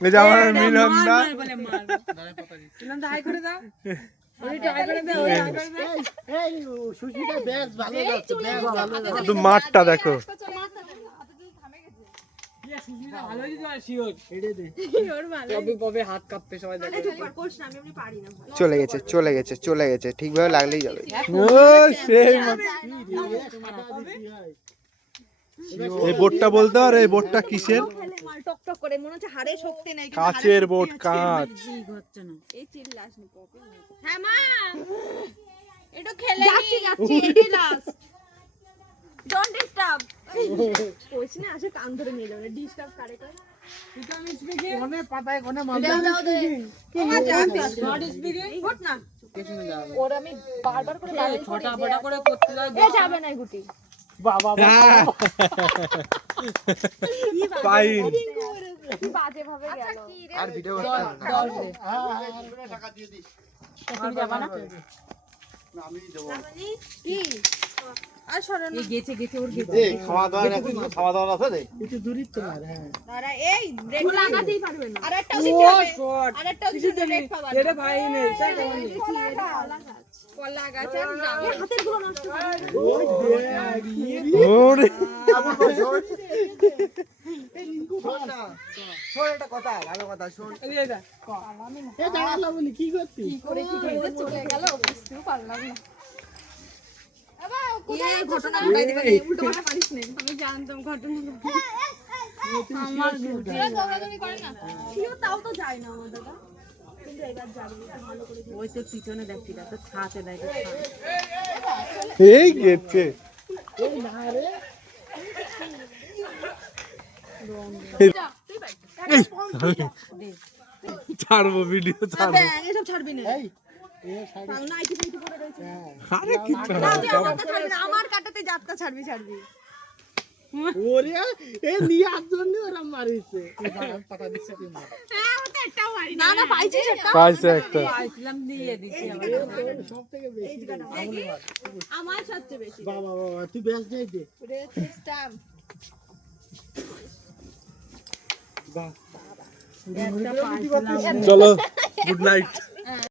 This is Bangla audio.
এই যে আমার মিলন দা তো মাঠটা দেখো চলে গেছে চলে গেছে চলে গেছে ঠিকভাবে লাগলেই যাবে এই বোটটা বলতে আর এই বোটটা কিসের কাচের বোট কাঁচ খাওয়া দাওয়া আছে রে একটু দূরই তো দাঁড়া এই ব্রেক লাগাতেই পারবে না আরেকটা আরেকটা এটা ভাই নেই কলা গাছ হাতের গুলো নষ্ট ওরে শোন একটা কথা ভালো কথা শোন এই দাঁড়ালো বলি কি করছিস কি করে চলে গেল বুঝতেও পারলাম না ঘটনা উল্টো পাল্টা পারিস না আমি জানতাম ঘটনা আমার দৌড়াদৌড়ি করে না কেউ তাও তো যায় না আমার দাদা কিন্তু এবার যাবে ভালো করে ওই তো পিছনে দেখছি তো ছাতে দেয় এই গেছে এই না রে ছাড়বো ভিডিও ছাড়বো এসব ছাড়বি না আমার কাটাতে যাত্রা ছাড়বি ওরে এ নিয়ে আজন্য ওরা মারিছে পাতা দিছে হ্যাঁ ও তো একটাও মারি না না পাইছিস একটা পাইছে একটা পাইছিলাম দিয়ে দিছি সবথেকে বেশি আমার সবচেয়ে বেশি বাবা বাবা তুই বেশ যাই দে রে স্টাম্প বাহ চলো গুড নাইট